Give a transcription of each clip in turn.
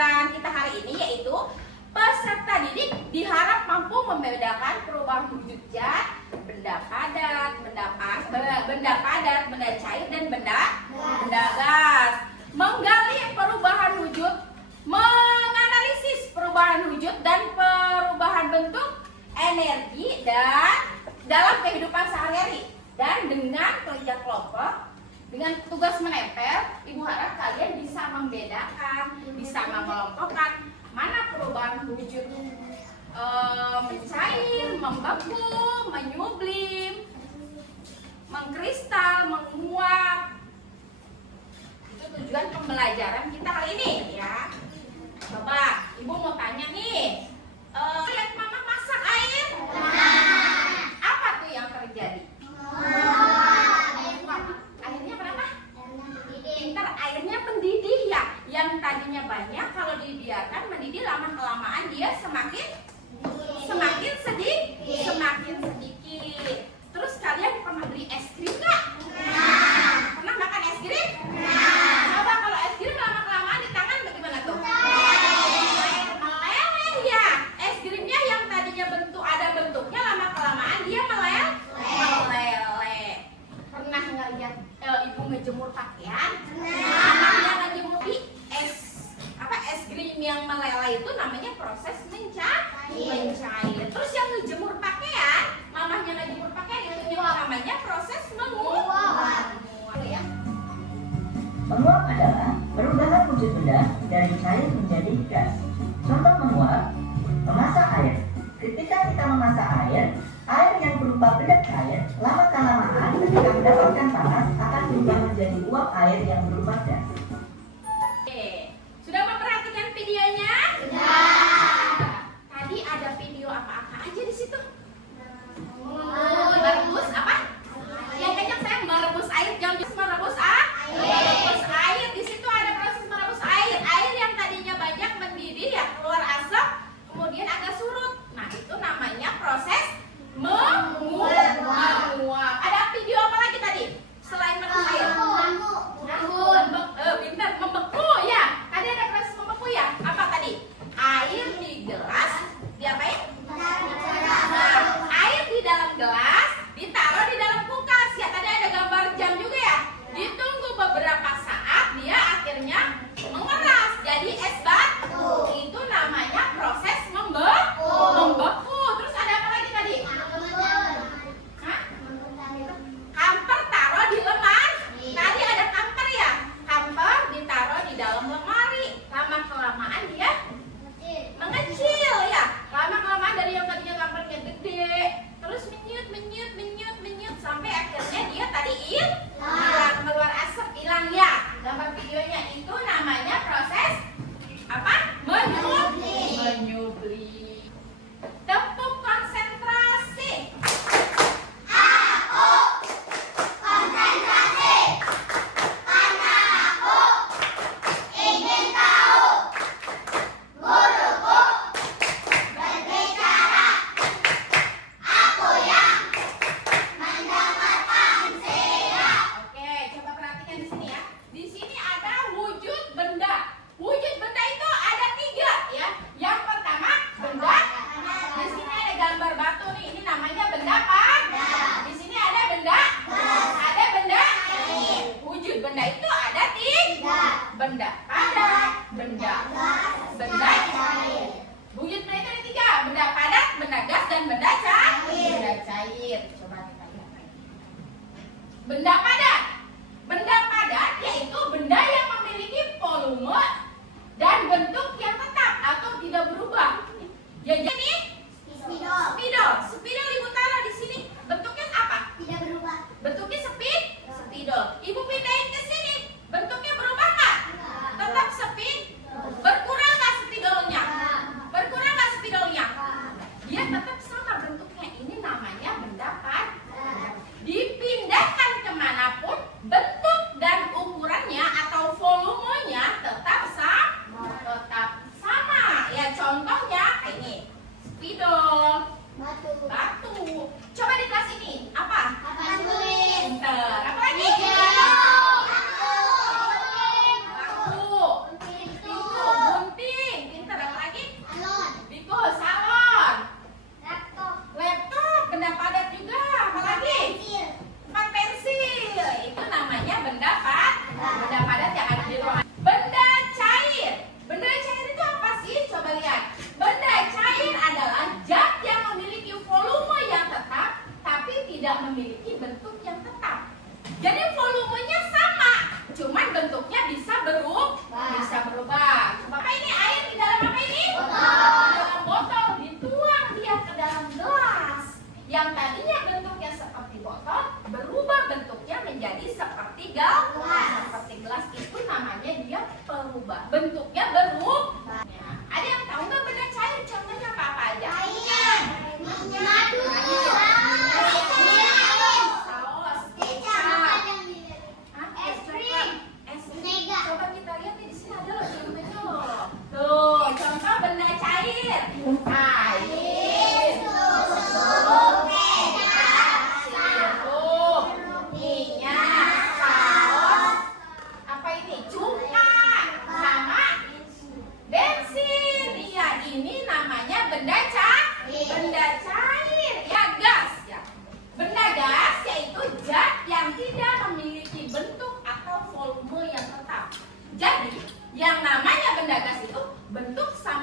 pembelajaran kita hari ini, yaitu peserta didik diharap mampu membedakan perubahan wujud zat, benda padat, benda cair, dan benda gas. Menggali perubahan wujud, menganalisis perubahan wujud dan perubahan bentuk energi dan dalam kehidupan sehari-hari. Dan dengan kerja kelompok, dengan tugas menempel, Ibu harap kalian bisa membedakan, bisa mengelompokkan mana perubahan wujud mencair, membeku, menyublim, mengkristal, menguap. Itu tujuan pembelajaran kita kali ini ya. Coba Ibu mau tanya nih, lihat Mama masak air. Apa tuh yang terjadi? Airnya berapa? Pintar, airnya mendidih ya. Yang tadinya banyak, kalau dibiarkan mendidih, lama-kelamaan dia semakin sedikit. Terus kalian pernah beli es krim nggak? Pernah makan es krim? Coba kalau es krim lama-kelamaan di tangan bagaimana tuh? Meleleh ya. Es krimnya yang tadinya ada bentuknya, lama-kelamaan dia meleleh. Pernah ngeliat Ibu ngejemur pakaian? Namanya ngejemur di es krim yang meleleh itu namanya proses mencair. Terus yang ngejemur pakaian, mamahnya ngejemur pakaian itu namanya proses menguap. Menguap adalah perubahan wujud benda dari cair menjadi gas. Contoh menguap, memasak air. Ketika kita memasak air yang berupa benda cair, lama-kelamaan ketika mendapatkan panas akan berubah menjadi uap air yang berupa gas. Sudah memperhatikan videonya? Sudah. Tadi ada video apa-apa aja di situ? Merebus apa? Yang kenyang saya merebus air, jangan merebus merebus air. Di situ ada proses merebus air. Air yang tadinya banyak mendidih ya, keluar asap, kemudian agak surut. Nah, itu namanya proses menguap. Ada video apa lagi tadi? Selain merebus air? Pintar, membeku ya. Tadi ada proses membeku ya. Apa tadi? Air di gelas diapain? Nah, air di dalam gelas ditaruh di dalam kulkas ya. Tadi ada gambar jam juga ya. Ditunggu beberapa saat, dia akhirnya mengeras jadi es batu. Itu namanya proses membeku. Terus ada apa lagi tadi? Hah? Kamper taruh di lemari. Tadi ada kamper ya. Kamper ditaruh di dalam lemari. Lama-kelamaan dia mengecil ya. Lama-kelamaan dari yang tadinya kampernya gede, terus menyut sampai akhirnya dia tadi hilang, keluar asap, hilang ya. Gambar videonya itu namanya proses apa? Menyublim. Tepuk konsentrasi. Oke, coba perhatikan di sini ya. Di sini ada wujud benda. Wujud benda itu ada 3 ya. Yang pertama benda. Di sini ada gambar batu nih. Ini namanya benda padat. Di sini ada benda. Ada benda. Wujud benda itu ada 3. Benda padat, benda cair. Wujud benda itu ada 3. Benda padat, benda gas, dan benda cair. Coba kita lihat lagi. Benda padat. Benda padat yaitu benda yang memiliki volume dan bentuk yang tetap atau tidak berubah. Ya, jadi spidol Ibu taruh di sini. Bentuknya apa? Bentuknya spidol. Ibu pindahin ke sini. Bentuknya berubah nggak? Tetap berkurang nggak spidolnya? Dia tetap sama bentuknya. Ini namanya benda padat. Dipindahkan kemana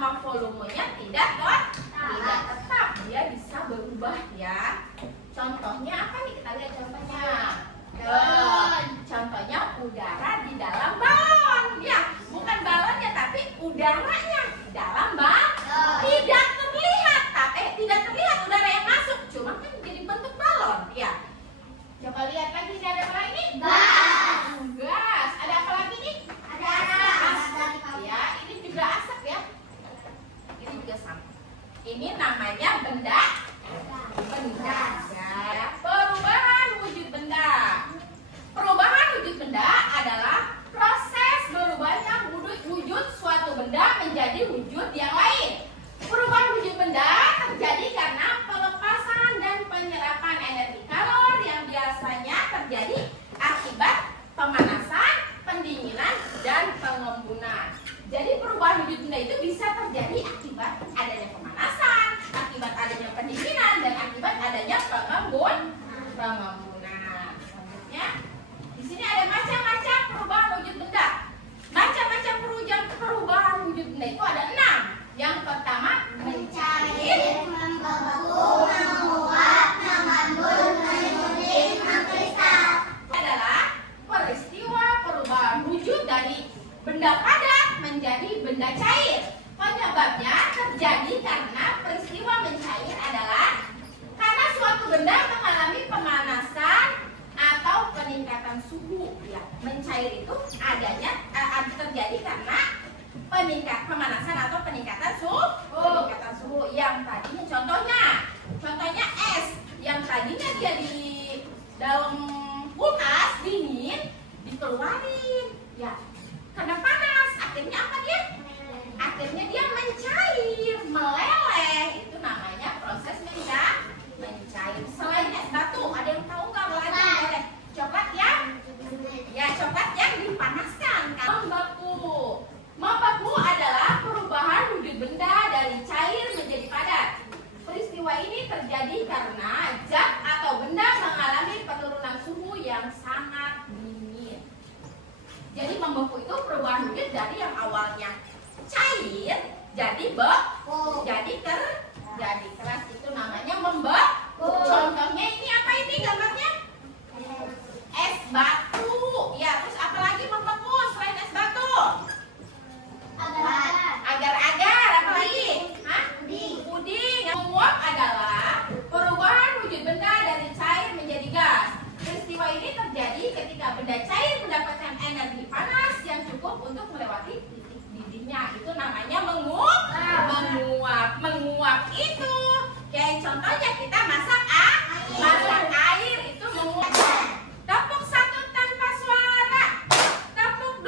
sama volumenya tidak tetap, dia bisa berubah ya. Contohnya apa nih, kita lihat contohnya. Contohnya udara di dalam balon ya, bukan balonnya tapi udaranya di dalam balon. Tidak terlihat udara yang masuk, cuma kan jadi bentuk balon ya. Coba lihat lagi, ada apa ini? Gas. Ada apa lagi nih? Asap. Ya, ini juga asap ya. Ini juga sama. Ini namanya benda. Ya. Perubahan wujud benda. Perubahan wujud benda adalah proses berubahnya wujud suatu benda menjadi wujud yang lain. Perubahan wujud benda terjadi karena pelepasan dan penyerapan energi kalor yang biasanya terjadi akibat pemanasan, pendinginan, dan pengembunan. Jadi perubahan wujud benda itu bisa terjadi akibat adanya pemanasan, akibat adanya pendinginan, dan akibat adanya pengembunan. Selanjutnya, di sini ada macam-macam perubahan wujud benda. Macam-macam perubahan wujud benda itu ada 6. Yang pertama, mencair, membeku, menguap, mengembun, menguning, mengkristal. Adalah peristiwa perubahan wujud dari benda padat menjadi benda cair. Penyebabnya terjadi karena peristiwa mencair adalah karena suatu benda mengalami pemanasan atau peningkatan suhu. Ya, mencair itu adanya terjadi karena pemanasan atau peningkatan suhu. Yang tadinya contohnya es yang tadinya dia di dalam kulkas dingin dikeluarin ya karena panas, akhirnya apa dia? Akhirnya dia mencair, meleleh. Itu namanya proses mencair. Selain es batu, ada yang tahu nggak apa lagi? Coklat yang dipanaskan. Membeku adalah perubahan wujud benda dari cair menjadi padat. Peristiwa ini terjadi karena zat atau benda mengalami penurunan suhu yang sangat dingin. Jadi membeku itu perubahan wujud dari yang awalnya cair jadi beku, jadi keras. Itu namanya membeku. Contohnya ini apa ini gambarnya? Es batu. Ya, terus apa lagi membeku selain es batu? Agar-agar, apa lagi? Puding. Menguap adalah perubahan wujud benda dari cair menjadi gas. Peristiwa ini terjadi ketika benda cair mendapatkan energi panas yang cukup untuk melewati titik didihnya. Itu namanya menguap. Menguap itu kayak contohnya kita masak air itu menguap. Tepuk 1 tanpa suara. Tepuk 2.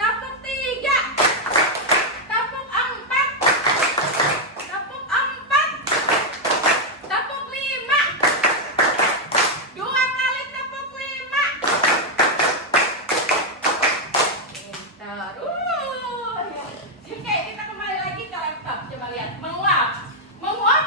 Tepuk 3. Tepuk 4. Tepuk 4. Tepuk 5. 2 kali tepuk 5. Terus. Oke, kita kembali lagi ke laptop. Coba lihat. Menguap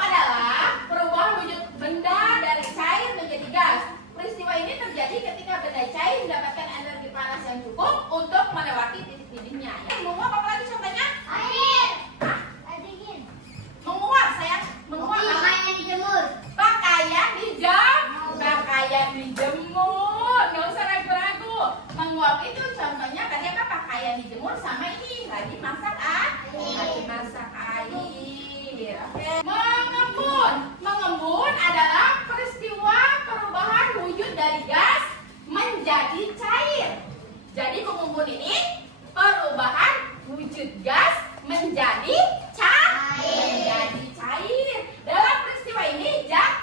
adalah perubahan wujud benda dari cair menjadi gas. Peristiwa ini terjadi ketika benda cair mendapatkan energi panas yang cukup untuk melewati titik didihnya. Menguap apa lagi contohnya? Air. Hah? Air dingin. Menguap sayang. Menguap apa? Pakaian dijemur. Pakaian dijemur. Nggak usah ragu-ragu. Menguap itu contohnya tadi apa? Pakaian dijemur sama ini lagi masak air. Oke. Mengembun adalah peristiwa perubahan wujud dari gas menjadi cair. Jadi mengembun ini perubahan wujud gas menjadi cair. Dalam peristiwa ini zat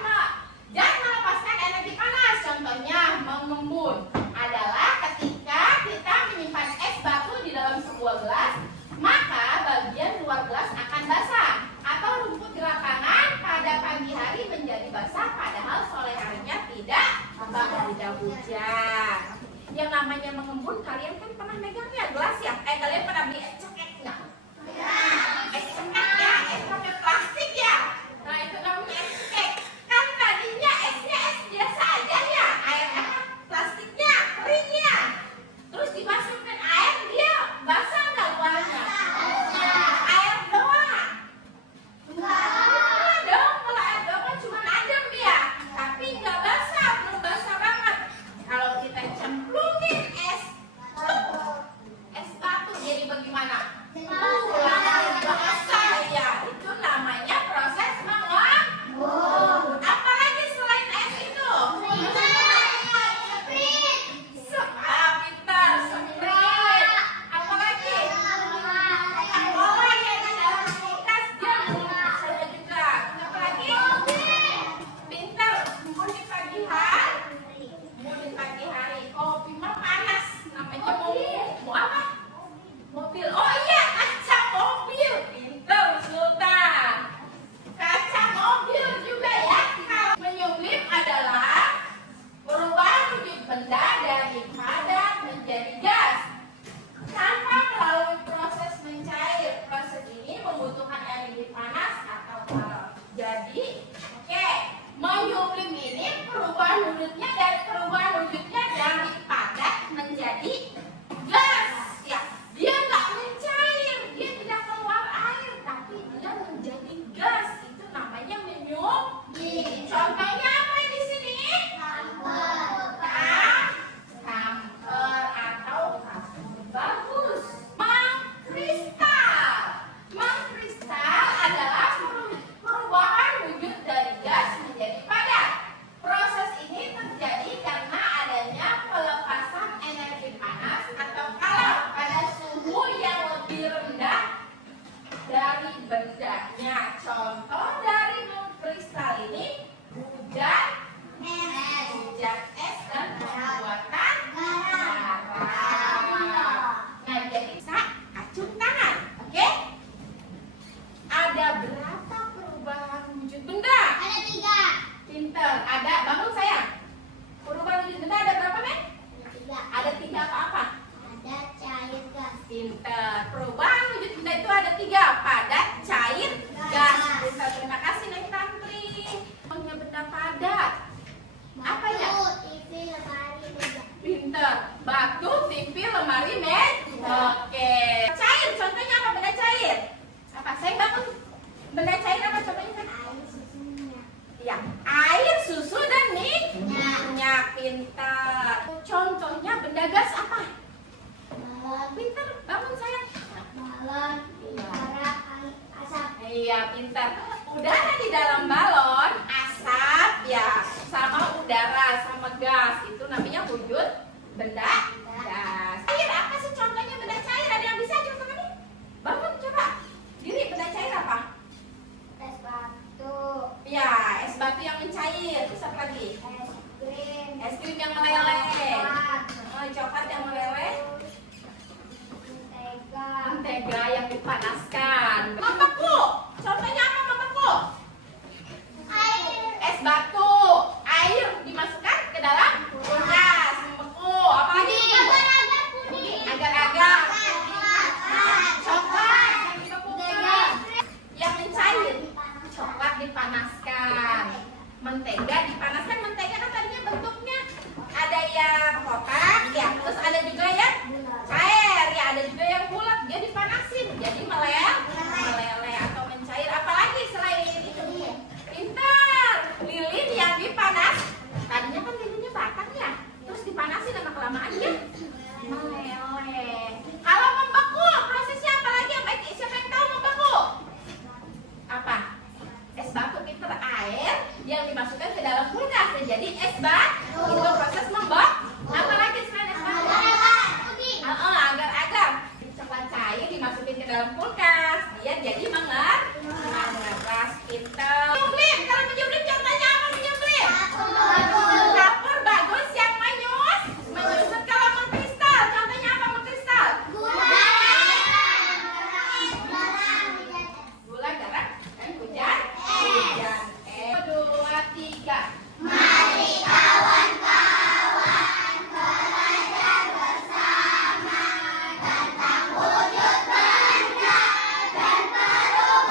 melepaskan energi panas. Contohnya mengembun adalah ketika kita menyimpan es batu di dalam sebuah gelas, maka bagian luar gelas akan basah atau rumput di lapangan pada pagi hari menjadi basah padahal sore harinya tidak hujan. Yang namanya mengembun, kalian kan pernah megang ya pinter. Perubahan wujud benda itu ada 3, padat, cair, gas. Pinter. Terima kasih Nek Tantri. Punya benda padat. Apa ya? TV, lemari, meja. Pinter. Batu, TV, lemari, meja. Oke. Cair, contohnya apa benda cair? Apa? Saya bangun. Benda cair apa contohnya? Air, susu, minyak. Ya, air, susu, dan minyak. Pinter. Contohnya benda gas apa? Balon, Pinter. Bangun sayang. balon, udara, asap. Iya, pintar. Udara di dalam balon, asap ya, sama udara, sama gas. Itu namanya wujud benda gas. Cair apa sih contohnya benda cair? Ada yang bisa contohnya? Bangun coba. Diri benda cair apa? Es batu, Ya, es batu yang mencair. Terus apa lagi? es krim, Es krim yang meleleh. coklat, Oh, coklat yang meleleh. mentega, Mentega yang dipanaskan. Membeku. Contohnya apa membeku? air, Es batu, air dimasukkan ke dalam kulkas, membeku. Apalagi? agar-agar puding, Agar-agar. coklat, Coklat yang dibekukan, yang mencair. dipanaskan. Coklat dipanaskan, mentega dipanaskan. Mentega kan tadinya bentuknya ada yang kotak, ya. Terus ada juga yang cair, ya. Ada juga yang bulat. Dia dipanasin, jadi meleleh atau mencair. Apalagi selain itu? Pintar. Lilin yang dipanas. Tadinya kan lilinnya batang ya. Terus dipanasin lama kelamaan dia meleleh. Kalau membeku, prosesnya apa lagi yang baik? Siapa yang tahu membeku? Apa? Es batu. Pintar. Air yang dimasukkan ke dalam kulkas jadi es batu. Itu proses membeku. Apa lagi selain es batu? Agar-agar puding, Agar-agar. Coklat cair dimasukin ke dalam kulkas, dia jadi mengeras. Pintar. Menyublim. Kalau menyublim contohnya apa menyublim? Dapur bagus yang menyusut. Kalau mengkristal, contohnya apa mengkristal? Gula, garam, dan hujan. Hujan. 2, 3. mari kawan-kawan belajar bersama tentang wujud benda dan perubahan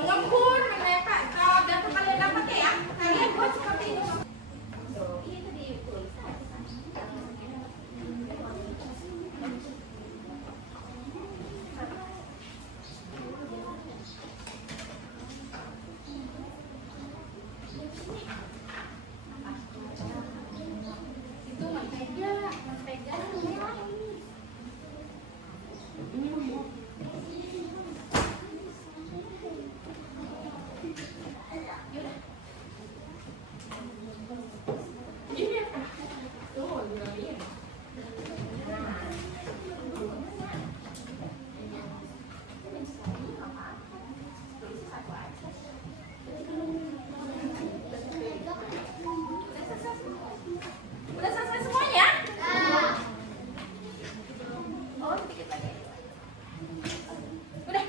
Mengebun, menepak. Kalau dapat kalian dapat ya, kalian buat seperti ini. Tuh, itu ditulis. Itu mentega merah ini. Yaudah. Ini apa? Tuh, ini. Udah selesai semuanya? Oh, sedikit lagi. Udah.